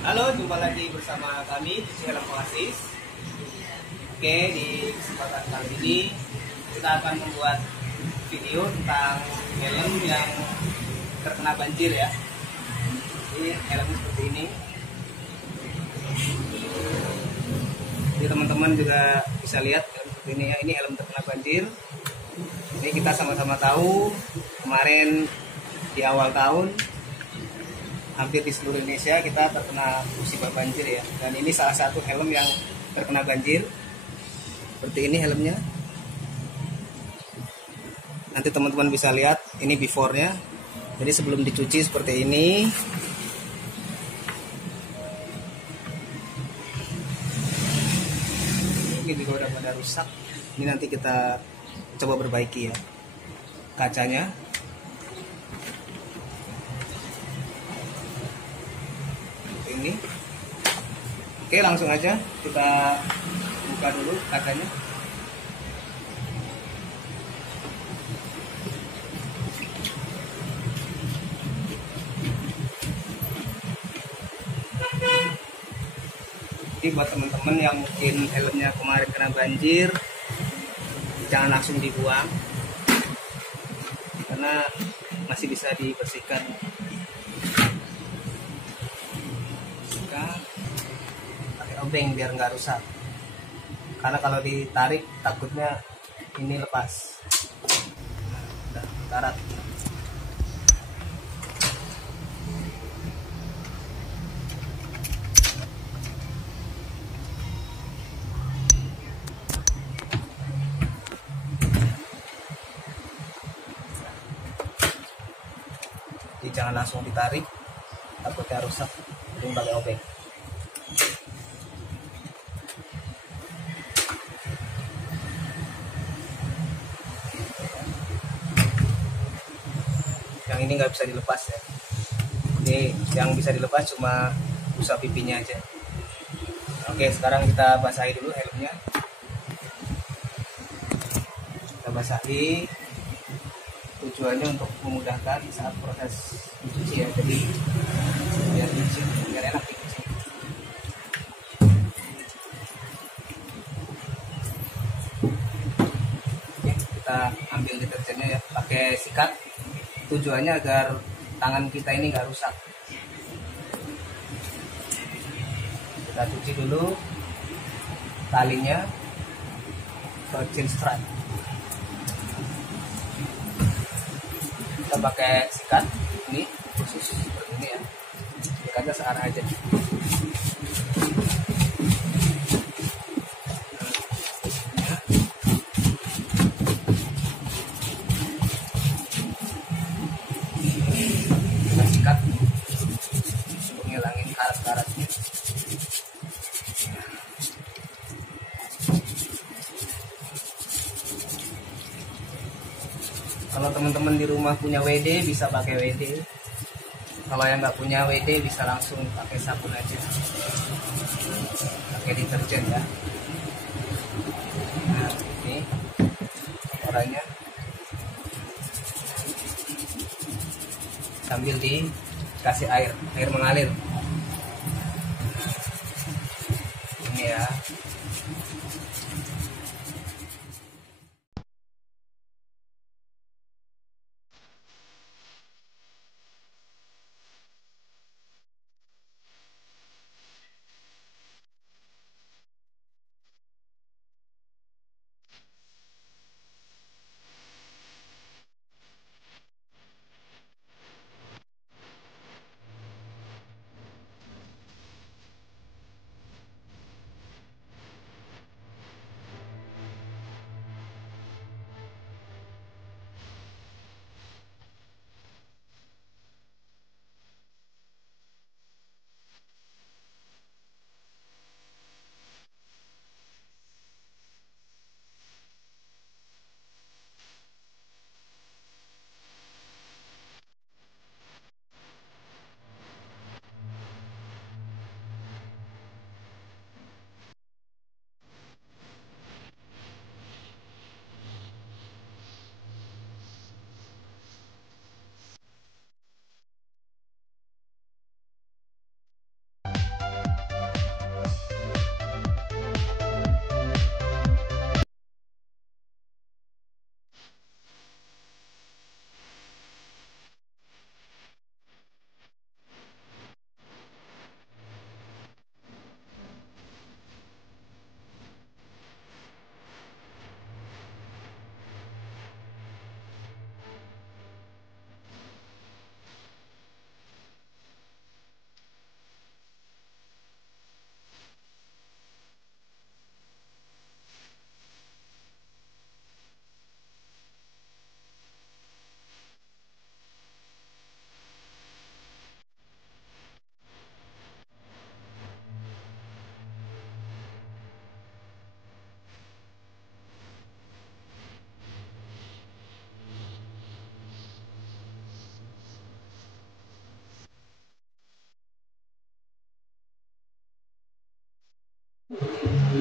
Halo, jumpa lagi bersama kami di Helm Oasis. Oke, di kesempatan kali ini kita akan membuat video tentang helm yang terkena banjir ya. Jadi helmnya seperti ini. Jadi teman-teman juga bisa lihat seperti ini ya. Ini helm terkena banjir. Ini kita sama-sama tahu kemarin di awal tahun hampir di seluruh Indonesia kita terkena musibah banjir ya. Dan ini salah satu helm yang terkena banjir. Seperti ini helmnya. Nanti teman-teman bisa lihat ini before-nya. Jadi sebelum dicuci seperti ini. Ini juga udah pada rusak. Ini nanti kita coba perbaiki ya kacanya. Ini oke, langsung aja kita buka dulu kacanya. Jadi buat teman-teman yang mungkin helmnya kemarin kena banjir, jangan langsung dibuang karena masih bisa dibersihkan. Pakai obeng biar nggak rusak, karena kalau ditarik takutnya ini lepas. Udah karat. Jadi jangan langsung ditarik, takutnya rusak. Ini pakai obeng. Yang ini nggak bisa dilepas ya. Ini yang bisa dilepas cuma busa pipinya aja. Oke, sekarang kita basahi dulu helmnya. Kita basahi, tujuannya untuk memudahkan saat proses mencuci ya. Jadi biar enak dicuci. Oke, kita ambil deterjennya ya, pakai sikat. Tujuannya agar tangan kita ini nggak rusak. Kita cuci dulu talinya ke chin strap. Kita pakai sikat ini khusus seperti ini ya. Sikatnya searah aja. Kita sikat untuk ngilangin karat-karatnya. Kalau teman-teman di rumah punya WD bisa pakai WD. Kalau yang nggak punya WD bisa langsung pakai sabun aja. Pakai deterjen ya. Nah, ini orangnya. Sambil dikasih air mengalir. Ini ya.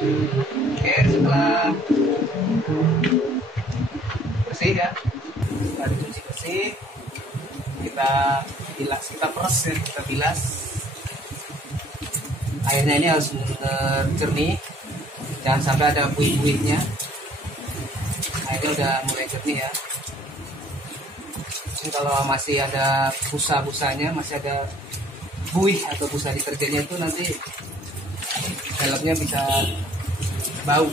Oke, setelah bersih ya, setelah dicuci bersih, kita bilas, kita peres ya, kita bilas. Airnya ini harus benar jernih, jangan sampai ada buih-buihnya. Airnya udah mulai jernih ya. Ini kalau masih ada busa-busanya, masih ada buih atau busa deterjennya, itu nanti helmnya bisa bau.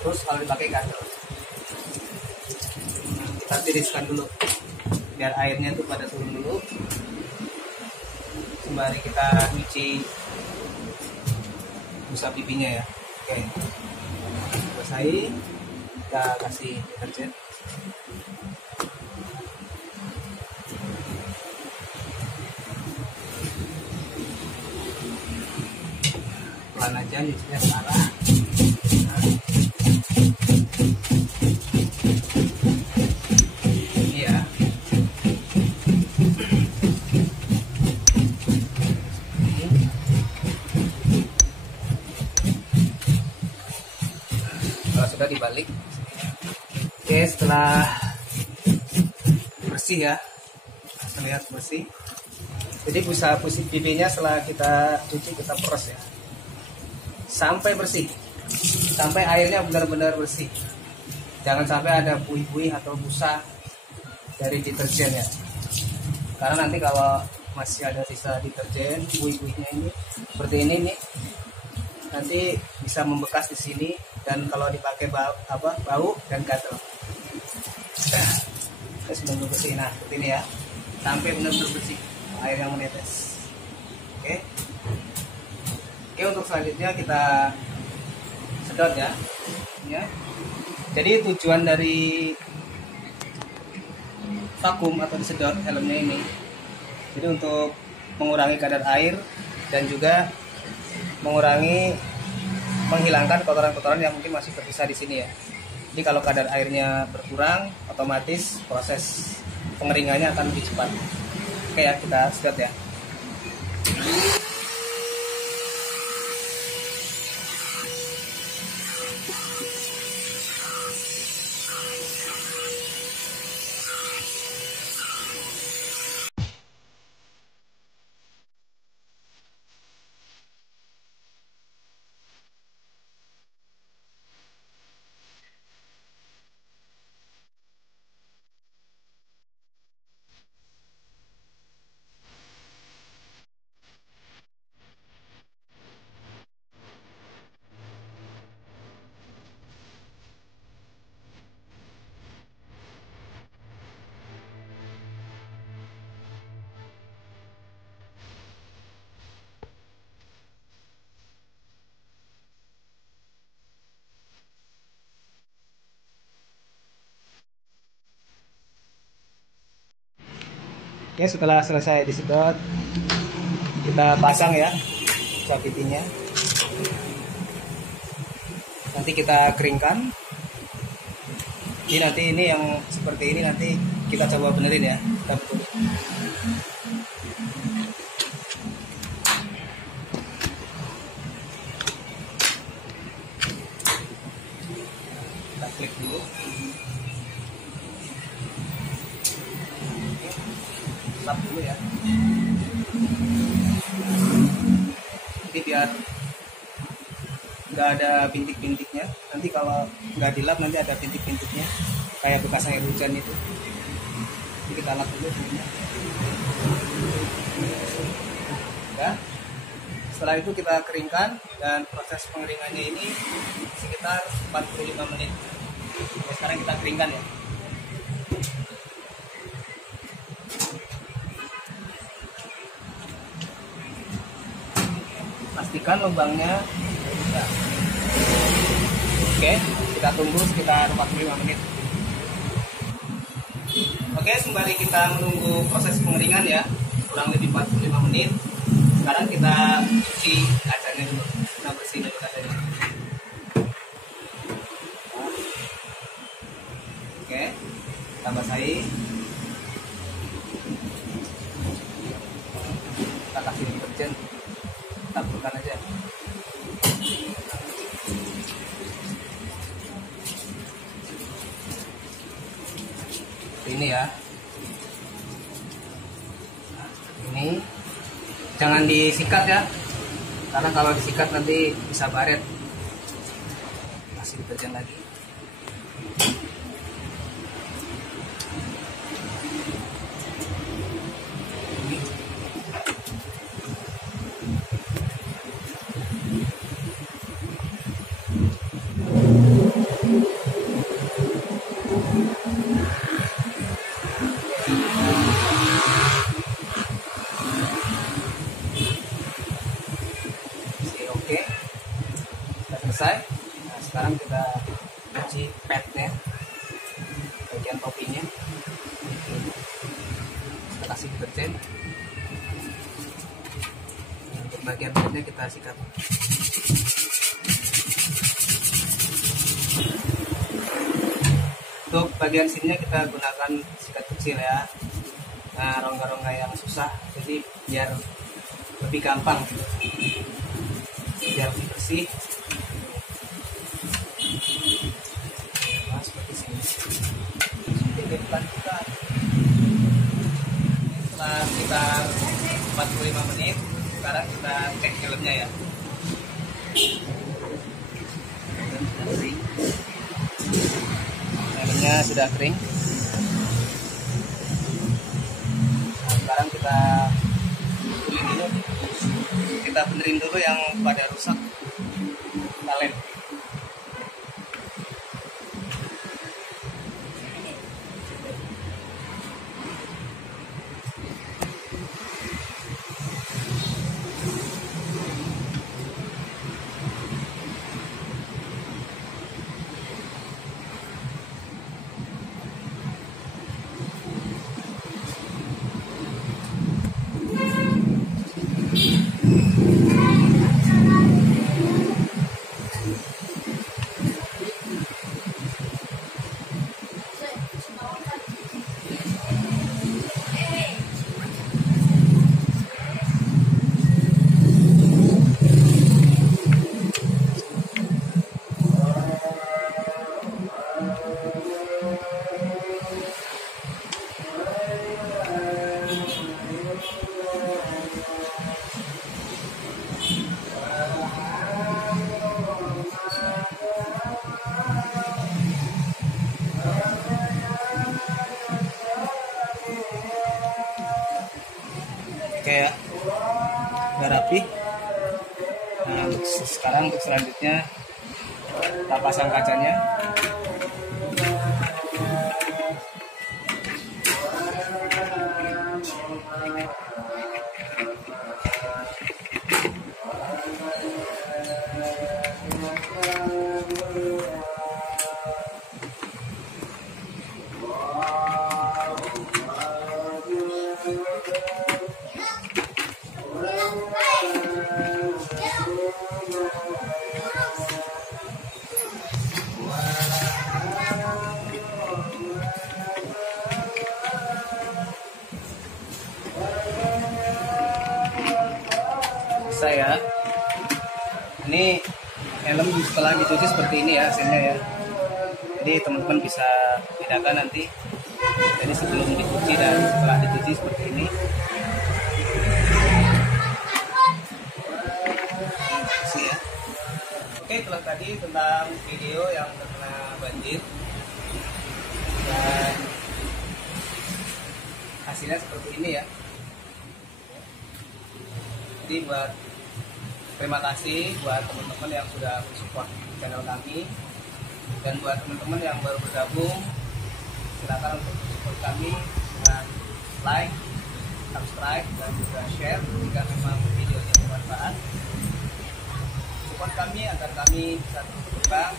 Terus kalau dipakai gatel. Kita tiriskan dulu biar airnya tuh pada turun dulu, sembari kita cuci busa pipinya ya. Oke, basahi, kita kasih deterjen. Pelan aja nyucinya sekarang. Ini ya. Kalau sudah dibalik. Oke, setelah bersih ya, terlihat bersih. Jadi busa pipinya setelah kita cuci, kita peres ya, sampai bersih, sampai airnya benar-benar bersih. Jangan sampai ada buih-buih atau busa dari deterjen ya, karena nanti kalau masih ada sisa deterjen, buih-buihnya ini seperti ini nih, nanti bisa membekas di sini, dan kalau dipakai bau dan gatel. Kita sudah bersih, nah seperti ini ya, sampai benar-benar bersih, air yang menetes. Oke. Oke, untuk selanjutnya kita sedot ya. Jadi tujuan dari vakum atau disedot helmnya ini, jadi untuk mengurangi kadar air dan juga menghilangkan kotoran-kotoran yang mungkin masih tersisa di sini ya. Jadi kalau kadar airnya berkurang, otomatis proses pengeringannya akan lebih cepat. Oke ya, kita sedot ya. Oke, setelah selesai disedot, kita pasang ya busa pipinya. Nanti kita keringkan. Jadi nanti ini yang seperti ini nanti kita coba benerin ya. Kita klik dulu. Lap dulu ya. Jadi biar nggak ada bintik-bintiknya. Nanti kalau nggak dilap nanti ada bintik-bintiknya kayak bekas air hujan itu. Jadi kita lap dulu dulunya. Ya. Setelah itu kita keringkan, dan proses pengeringannya ini sekitar 45 menit. Oke, sekarang kita keringkan ya. Pastikan lubangnya terbuka. Oke, kita tunggu sekitar 45 menit. Oke, sembari kita menunggu proses pengeringan ya, kurang lebih 45 menit. Sekarang kita cuci kacanya dulu. Kita bersih dulu kacanya. Oke, kita basahi. Kita kasih deterjen, kita taburkan aja. seperti ini ya. Nah, ini jangan disikat ya, karena kalau disikat nanti bisa baret. Kasih deterjen lagi. Oke, sudah selesai. Nah, sekarang kita cuci padnya, bagian topinya. Kita kasih deterjen. Untuk bagian padnya kita sikat. Untuk bagian sininya kita gunakan sikat kecil ya. Nah, rongga-rongga yang susah, jadi biar lebih gampang, biar lebih bersih. Nah, seperti sini. Setelah sekitar 45 menit, sekarang kita cek helmnya ya. Helmnya sudah kering. Nah, sekarang kita benerin dulu yang pada rusak talent. Kayak udah rapi. Nah, untuk selanjutnya kita pasang kacanya. Saya ini helm setelah dicuci seperti ini ya hasilnya ya. Jadi teman-teman bisa bedakan nanti. Jadi sebelum dicuci dan setelah dicuci seperti ini. Ya. Oke, itulah tadi tentang video yang terkena banjir dan hasilnya seperti ini ya. Jadi terima kasih buat teman-teman yang sudah support channel kami, dan buat teman-teman yang baru bergabung, silakan untuk support kami dengan like, subscribe, dan juga share jika memang videonya bermanfaat. Support kami agar kami bisa terus berkembang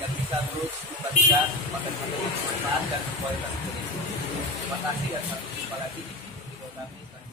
dan bisa terus membagikan konten-konten yang bermanfaat dan berkualitas. Terima kasih dan sampai jumpa lagi di video kami selanjutnya.